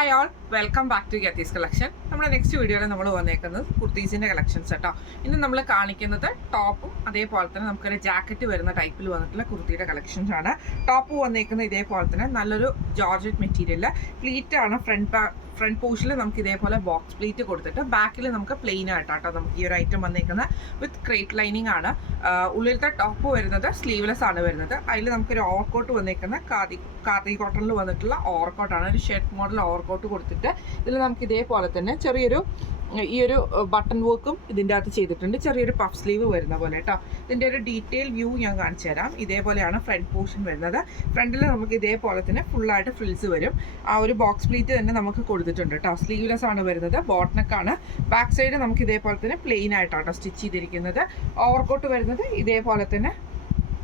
Hi all, welcome back to ഗത്തീസ് collection. നമ്മുടെ next വീഡിയോയിൽ നമ്മൾ വന്നേക്കുന്നത് കുർത്തീസിൻ്റെ കളക്ഷൻസ് കേട്ടോ. ഇന്ന് നമ്മൾ കാണിക്കുന്നത് ടോപ്പും അതേപോലെ തന്നെ നമുക്കൊരു ജാക്കറ്റ് വരുന്ന ടൈപ്പിൽ വന്നിട്ടുള്ള കുർത്തിയുടെ കളക്ഷൻസ് ആണ്. ടോപ്പ് വന്നേക്കുന്നത് ഇതേപോലെ തന്നെ നല്ലൊരു ജോർജറ്റ് മെറ്റീരിയൽ പ്ലീറ്റ് ആണ്. ഫ്രണ്ട് പോർഷനിൽ നമുക്ക് ഇതേപോലെ ബോക്സ് പ്ലീറ്റ് കൊടുത്തിട്ട് ബാക്കിൽ നമുക്ക് പ്ലെയിൻ ആയിട്ടാട്ടോ നമുക്ക് ഈ ഒരു ഐറ്റം വന്നേക്കുന്നത്. വിത്ത് ക്രേറ്റ് ലൈനിങ് ആണ്. ഉള്ളിലത്തെ ടോപ്പ് വരുന്നത് സ്ലീവ്ലെസ് ആണ് വരുന്നത്. അതിൽ നമുക്കൊരു ഓവർകോട്ട് വന്നേക്കുന്ന കാതി കോട്ടണിൽ വന്നിട്ടുള്ള ഓവർകോട്ടാണ്. ഒരു ഷർട്ട് മോഡൽ ഓവർകോട്ട് കൊടുത്തിട്ട് ഇതിൽ നമുക്ക് ഇതേപോലെ തന്നെ ചെറിയൊരു ഈ ഒരു ബട്ടൺ വർക്കും ഇതിൻ്റെ അകത്ത് ചെയ്തിട്ടുണ്ട്. ചെറിയൊരു പഫ് സ്ലീവ് വരുന്ന പോലെ കേട്ടോ. ഇതിൻ്റെ ഒരു ഡീറ്റെയിൽ വ്യൂ ഞാൻ കാണിച്ചു തരാം. ഇതേപോലെയാണ് ഫ്രണ്ട് പോർഷൻ വരുന്നത്. ഫ്രണ്ടിൽ നമുക്ക് ഇതേപോലെ തന്നെ ഫുള്ളായിട്ട് ഫ്രിൽസ് വരും. ആ ഒരു ബോക്സ് പ്ലീറ്റ് തന്നെ നമുക്ക് കൊടുത്തിട്ടുണ്ട് കേട്ടോ. സ്ലീവ്ലെസ് ആണ് വരുന്നത്. ബോട്ടനക്കാണ്. ബാക്ക് സൈഡ് നമുക്ക് ഇതേപോലെ തന്നെ പ്ലെയിൻ ആയിട്ടാണ് സ്റ്റിച്ച് ചെയ്തിരിക്കുന്നത്. ഓവർകോട്ട് വരുന്നത് ഇതേപോലെ തന്നെ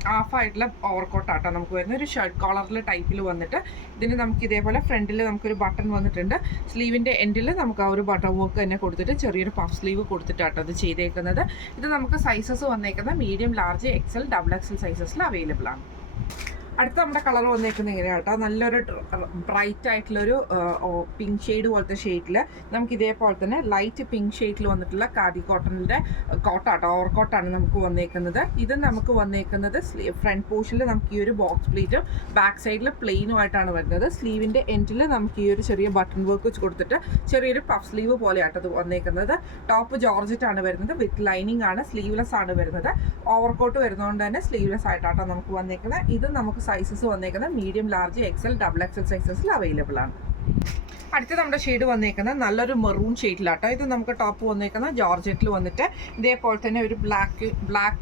ഹാഫായിട്ടുള്ള ഓവർകോട്ടാട്ടോ നമുക്ക് വരുന്നത്. ഒരു ഷർട്ട് കോളറിൽ ടൈപ്പിൽ വന്നിട്ട് ഇതിന് നമുക്ക് ഇതേപോലെ ഫ്രണ്ടിൽ നമുക്കൊരു ബട്ടൺ വന്നിട്ടുണ്ട്. സ്ലീവിൻ്റെ എൻഡിൽ നമുക്ക് ആ ഒരു ബട്ടൺ വർക്ക് തന്നെ കൊടുത്തിട്ട് ചെറിയൊരു പഫ് സ്ലീവ് കൊടുത്തിട്ടാട്ടോ അത് ചെയ്തേക്കുന്നത്. ഇത് നമുക്ക് സൈസസ് വന്നേക്കുന്നത് medium, large, XL, double XL സൈസസിൽ അവൈലബിൾ ആണ്. അടുത്ത നമ്മുടെ കളർ വന്നേക്കുന്നത് ഇങ്ങനെയാണ് കേട്ടോ. നല്ലൊരു ബ്രൈറ്റ് ആയിട്ടുള്ളൊരു പിങ്ക് ഷെയ്ഡ് പോലത്തെ ഷെയ്ഡിൽ നമുക്ക് ഇതേപോലെ തന്നെ ലൈറ്റ് പിങ്ക് ഷെയ്ഡിൽ വന്നിട്ടുള്ള കാതി കോട്ടണിൻ്റെ കോട്ടാട്ടോ, ഓവർകോട്ടാണ് നമുക്ക് വന്നേക്കുന്നത്. ഇത് നമുക്ക് വന്നേക്കുന്നത് ഫ്രണ്ട് പോർഷനിൽ നമുക്ക് ഈ ഒരു ബോക്സ് പ്ലീറ്റും ബാക്ക് സൈഡിൽ പ്ലെയിനുമായിട്ടാണ് വരുന്നത്. സ്ലീവിൻ്റെ എൻഡിൽ നമുക്ക് ഈ ഒരു ചെറിയ ബട്ടൺ വർക്ക് വെച്ച് കൊടുത്തിട്ട് ചെറിയൊരു പഫ് സ്ലീവ് പോലെയാട്ടോ അത് വന്നേക്കുന്നത്. ടോപ്പ് ജോർജറ്റ് ആണ് വരുന്നത്. വിത്ത് ലൈനിങ് ആണ്. സ്ലീവ്ലെസ് ആണ് വരുന്നത്. ഓവർകോട്ട് വരുന്നതുകൊണ്ട് തന്നെ സ്ലീവ്ലെസ് ആയിട്ടാട്ടോ നമുക്ക് വന്നേക്കുന്നത്. ഇത് നമുക്ക് സൈസസ് വന്നേക്കുന്നത് medium, large, XL, double XL സൈസസിൽ അവൈലബിൾ ആണ്. അടുത്ത നമ്മുടെ ഷെയ്ഡ് വന്നേക്കുന്നത് നല്ലൊരു മെറൂൺ ഷെയ്ഡിലാട്ടോ. ഇത് നമുക്ക് ടോപ്പ് വന്നേക്കുന്നത് ജോർജറ്റിൽ വന്നിട്ട് ഇതേപോലെ തന്നെ ഒരു ബ്ലാക്ക്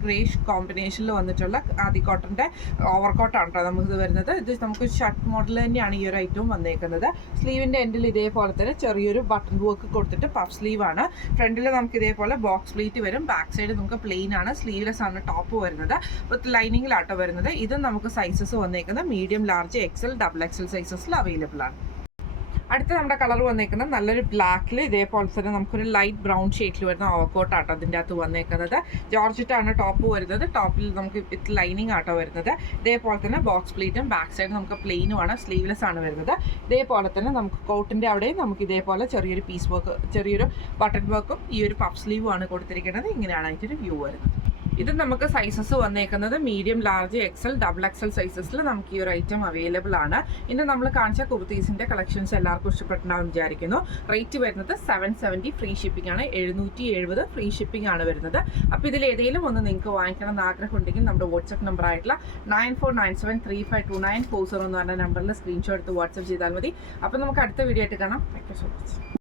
ഗ്രേഷ് കോമ്പിനേഷനിൽ വന്നിട്ടുള്ള ആദി കോട്ടൻ്റെ ഓവർകോട്ടാണ് കേട്ടോ നമുക്ക് വരുന്നത്. ഇത് നമുക്ക് ഷർട്ട് മോഡൽ തന്നെയാണ് ഈ ഒരു ഐറ്റവും വന്നേക്കുന്നത്. സ്ലീവിൻ്റെ എൻഡിൽ ഇതേപോലെ തന്നെ ചെറിയൊരു ബട്ടൺ വർക്ക് കൊടുത്തിട്ട് പഫ് സ്ലീവ് ആണ്. ഫ്രണ്ടിൽ നമുക്ക് ഇതേപോലെ ബോക്സ് പ്ലീറ്റ് വരും. ബാക്ക് സൈഡ് നമുക്ക് പ്ലെയിൻ ആണ്. സ്ലീവ്ലെസ് ആണ് ടോപ്പ് വരുന്നത്. വിത്ത് ലൈനിങ്ങിലാട്ടോ വരുന്നത്. ഇതും നമുക്ക് സൈസസ് വന്നേക്കുന്നത് medium, large, XL, double XL സൈസസിൽ അവൈലബിൾ ആണ്. അടുത്ത നമ്മുടെ കളർ വന്നേക്കുന്നത് നല്ലൊരു ബ്ലാക്കിൽ ഇതേപോലെ തന്നെ നമുക്കൊരു ലൈറ്റ് ബ്രൗൺ ഷെയ്ഡിൽ വരുന്ന ഓവർകോട്ടാട്ടോ അതിൻ്റെ അകത്ത് വന്നേക്കുന്നത്. ജോർജറ്റാണ് ടോപ്പ് വരുന്നത്. ടോപ്പിൽ നമുക്ക് വിത്ത് ലൈനിങ് ആട്ടോ വരുന്നത്. ഇതേപോലെ തന്നെ ബോക്സ് പ്ലീറ്റും ബാക്ക് സൈഡ് നമുക്ക് പ്ലെയിനുമാണ്. സ്ലീവ്ലെസ് ആണ് വരുന്നത്. ഇതേപോലെ തന്നെ നമുക്ക് കോട്ടിൻ്റെ അവിടെയും നമുക്ക് ഇതേപോലെ ചെറിയൊരു പീസ് വർക്ക്, ചെറിയൊരു ബട്ടൺ വർക്കും ഈ ഒരു പഫ് സ്ലീവും ആണ് കൊടുത്തിരിക്കുന്നത്. ഇങ്ങനെയാണ് അതിൻ്റെ വ്യൂ വരുന്നത്. ഇത് നമുക്ക് സൈസസ് വന്നേക്കുന്നത് medium, large, XL, double XL സൈസസിൽ നമുക്ക് ഈ ഒരു ഐറ്റം അവൈലബിൾ ആണ്. ഇന്ന് നമ്മൾ കാണിച്ച കുർത്തീസിൻ്റെ കളക്ഷൻസ് എല്ലാവർക്കും ഇഷ്ടപ്പെട്ടുണ്ടാവും വിചാരിക്കുന്നു. റേറ്റ് വരുന്നത് 770 ഫ്രീ ഷിപ്പിംഗ് ആണ്. 770 ഫ്രീ ഷിപ്പിംഗ് ആണ് വരുന്നത്. അപ്പോൾ ഇതിൽ ഏതെങ്കിലും ഒന്ന് നിങ്ങൾക്ക് വാങ്ങിക്കണം എന്ന് ആഗ്രഹം ഉണ്ടെങ്കിൽ നമ്മുടെ വാട്സ്ആപ്പ് നമ്പർ ആയിട്ടുള്ള 9497352940 എന്ന് പറഞ്ഞ നമ്പറിൽ സ്ക്രീൻഷോട്ട് എടുത്ത് വാട്സ്ആപ്പ് ചെയ്താൽ മതി. അപ്പോൾ നമുക്ക് അടുത്ത വീഡിയോ ആയിട്ട് കാണാം. Thank you so much.